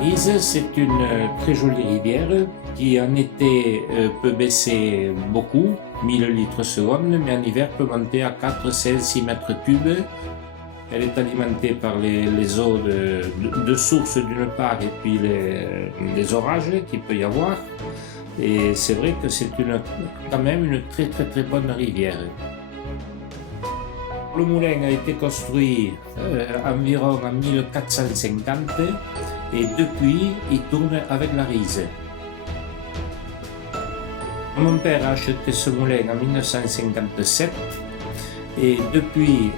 Rise, c'est une très jolie rivière qui en été peut baisser beaucoup, 1000 litres seconde, mais en hiver peut monter à 4, 16, 6 mètres cubes. Elle est alimentée par les eaux de source d'une part et puis les orages qu'il peut y avoir. Et c'est vrai que c'est quand même une très bonne rivière. Le moulin a été construit environ en 1450 et depuis il tourne avec la Rise. Mon père a acheté ce moulin en 1957 et depuis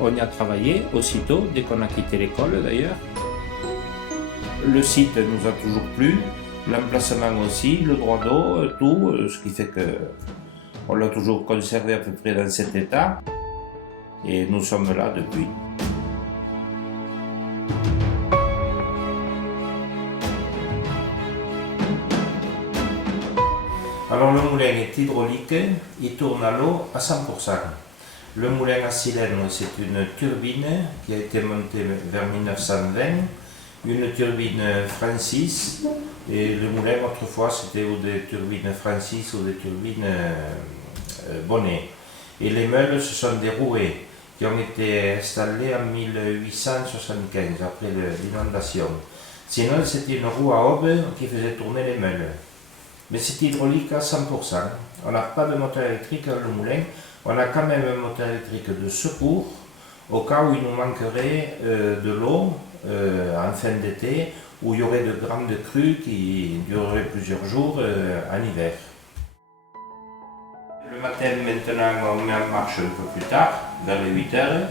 on y a travaillé aussitôt, dès qu'on a quitté l'école d'ailleurs. Le site nous a toujours plu, l'emplacement aussi, le droit d'eau, tout, ce qui fait qu'on l'a toujours conservé à peu près dans cet état. Et nous sommes là depuis. Alors le moulin est hydraulique, il tourne à l'eau à 100%. Le moulin à cylindre, c'est une turbine qui a été montée vers 1920, une turbine Francis, et le moulin autrefois c'était ou des turbines Francis ou des turbines Bonnet. Et les meules, ce sont des rouets qui ont été installés en 1875, après l'inondation. Sinon, c'était une roue à aube qui faisait tourner les meules. Mais c'est hydraulique à 100%. On n'a pas de moteur électrique dans le moulin. On a quand même un moteur électrique de secours, au cas où il nous manquerait de l'eau en fin d'été, où il y aurait de grandes crues qui dureraient plusieurs jours en hiver. Le matin, maintenant, on met en marche un peu plus tard, vers les 8 heures.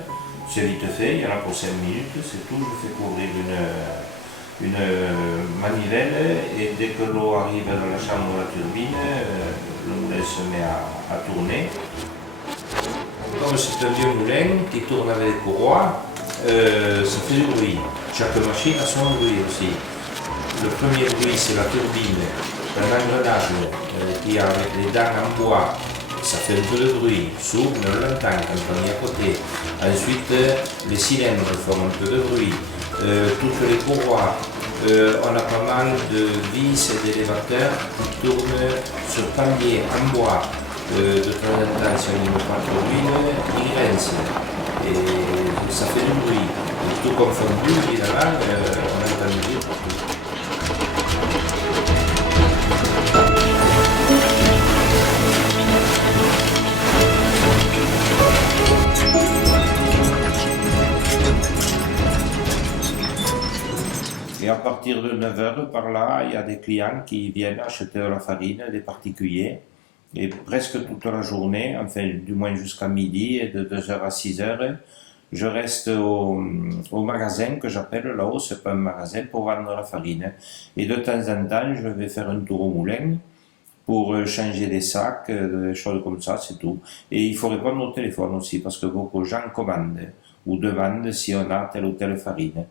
C'est vite fait, il y en a pour 5 minutes, c'est tout. Je fais couvrir une manivelle et dès que l'eau arrive dans la chambre de la turbine, le moulin se met à tourner. Comme c'est un vieux moulin qui tourne avec des courroies, ça fait du bruit. Chaque machine a son bruit aussi. Le premier bruit, c'est la turbine, un engrenage qui a avec les dents en bois. Ça fait un peu de bruit, sourd, mais on l'entend quand on est à côté. Ensuite, les cylindres font un peu de bruit. Toutes les courroies, on a pas mal de vis et d'élévateurs qui tournent sur paliers en bois. De temps en temps, si on n'y met pas trop d'huile, ils grincent. Et ça fait du bruit. Et tout confondu, évidemment, on entend du bruit partout. Et à partir de 9 h, par là, il y a des clients qui viennent acheter de la farine, des particuliers. Et presque toute la journée, enfin du moins jusqu'à midi, et de 2 h à 6 h, je reste au magasin que j'appelle là-haut, c'est pas un magasin, pour vendre la farine. Et de temps en temps, je vais faire un tour au moulin pour changer des sacs, des choses comme ça, c'est tout. Et il faut répondre au téléphone aussi, parce que beaucoup de gens commandent ou demandent si on a telle ou telle farine.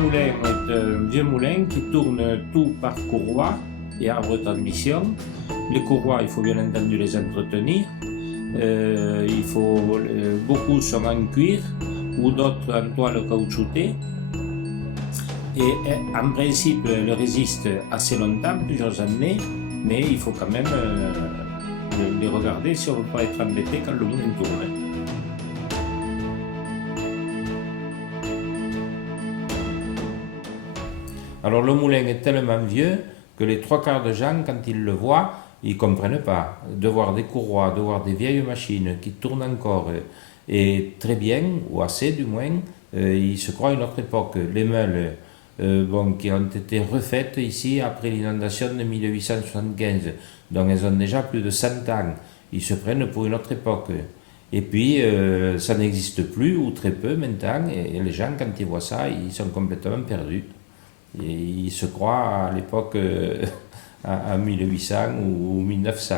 moulin est un vieux moulin qui tourne tout par courroie et arbre de transmission. Les courroies, il faut bien entendu les entretenir. Beaucoup sont en cuir ou d'autres en toile caoutchoutée. Et en principe, elles résistent assez longtemps, plusieurs années, mais il faut quand même les regarder si on ne veut pas être embêté quand le moulin tourne. Alors le moulin est tellement vieux que les trois quarts de gens, quand ils le voient, ils ne comprennent pas. De voir des courroies, de voir des vieilles machines qui tournent encore, et très bien, ou assez du moins, ils se croient à une autre époque. Les meules qui ont été refaites ici après l'inondation de 1875, donc elles ont déjà plus de 100 ans. Ils se prennent pour une autre époque. Et puis, ça n'existe plus, ou très peu maintenant, et les gens, quand ils voient ça, ils sont complètement perdus. Et ils se croient à l'époque à 1800 ou 1900.